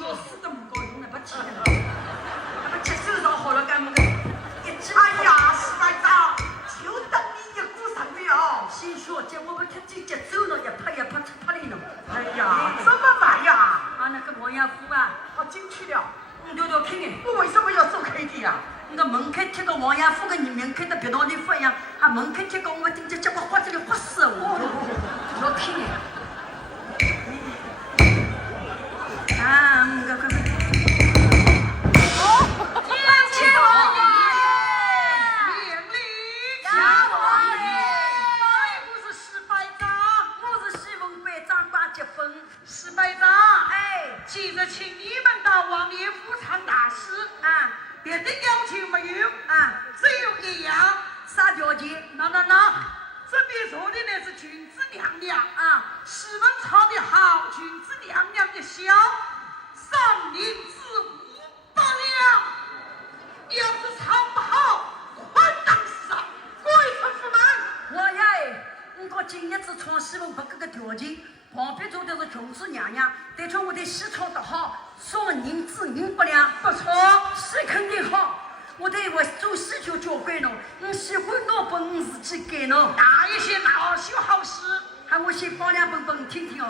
要死都不够用了，不吃了，不吃手上好了干么个？哎呀，石班长，就等你一股上了。新学姐，我们他这节奏了，也拍的呢。哎呀，这么慢呀？啊，那个王亚夫啊，我进去了。聊聊看看。我为什么要走开的呀？你个门口贴个王亚夫跟你门口的别道里不一样，啊，门口贴个我顶着结果花这里花死我，要看看。啊，个。石班长，今日请你们到王爷府唱大诗啊，别的要求没有啊，只有一样，啥条件？那，这边说的那是君子娘娘啊，诗文唱得好，君子娘娘的笑，3银子500两，要是唱不好，换当时啊，鬼出府门。我呀，我今日只唱诗文不这个条件。旁边坐的是琼子娘娘，对着我的诗唱得好，3银子500两，不错，诗肯定好。我对我做诗就交关了，喜欢拿本自己改了。哪一些哪首好诗？喊我先放2本听听哦。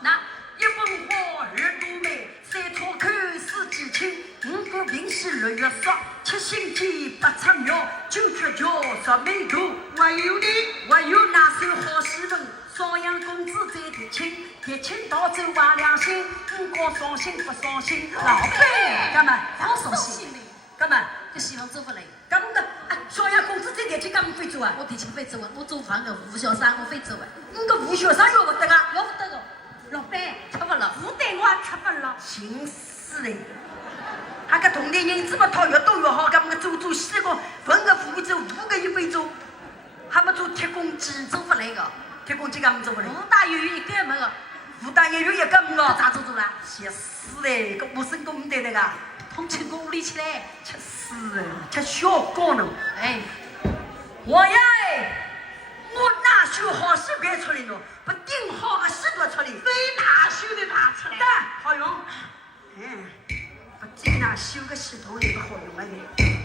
那1本花2朵梅，3撮口4季青，5个平时6月霜，7星期8出苗，9绝交10梅头。还有呢？还有那首好诗文。双阳公子在提亲，提亲到走话良心，光伤心不伤心。老板，干嘛？好伤心嘞！干嘛？就希望做不来。干么的？双阳公子在提亲，干么非做啊？我提亲非做啊！我做饭的吴小三，我非做啊！你个吴小三要不得啊？要不得哦！老板，吃不了，不得我吃不了，心死嘞！还个同龄人这么讨越多越好，干么个做西个分个福州5个1杯粥，还没做铁公鸡，做不来个。铁公鸡干么做不来？武大有一个没个，武大也有一个么个？咋做啦？吃死嘞！个无声都唔得那个，通情公屋里起来，吃死哎！吃小高呢？哎，我呀我哪首好诗改出来了？不顶好个诗多出来，谁哪首的拿出来？好用。不顶哪首个诗头那个好用啊你。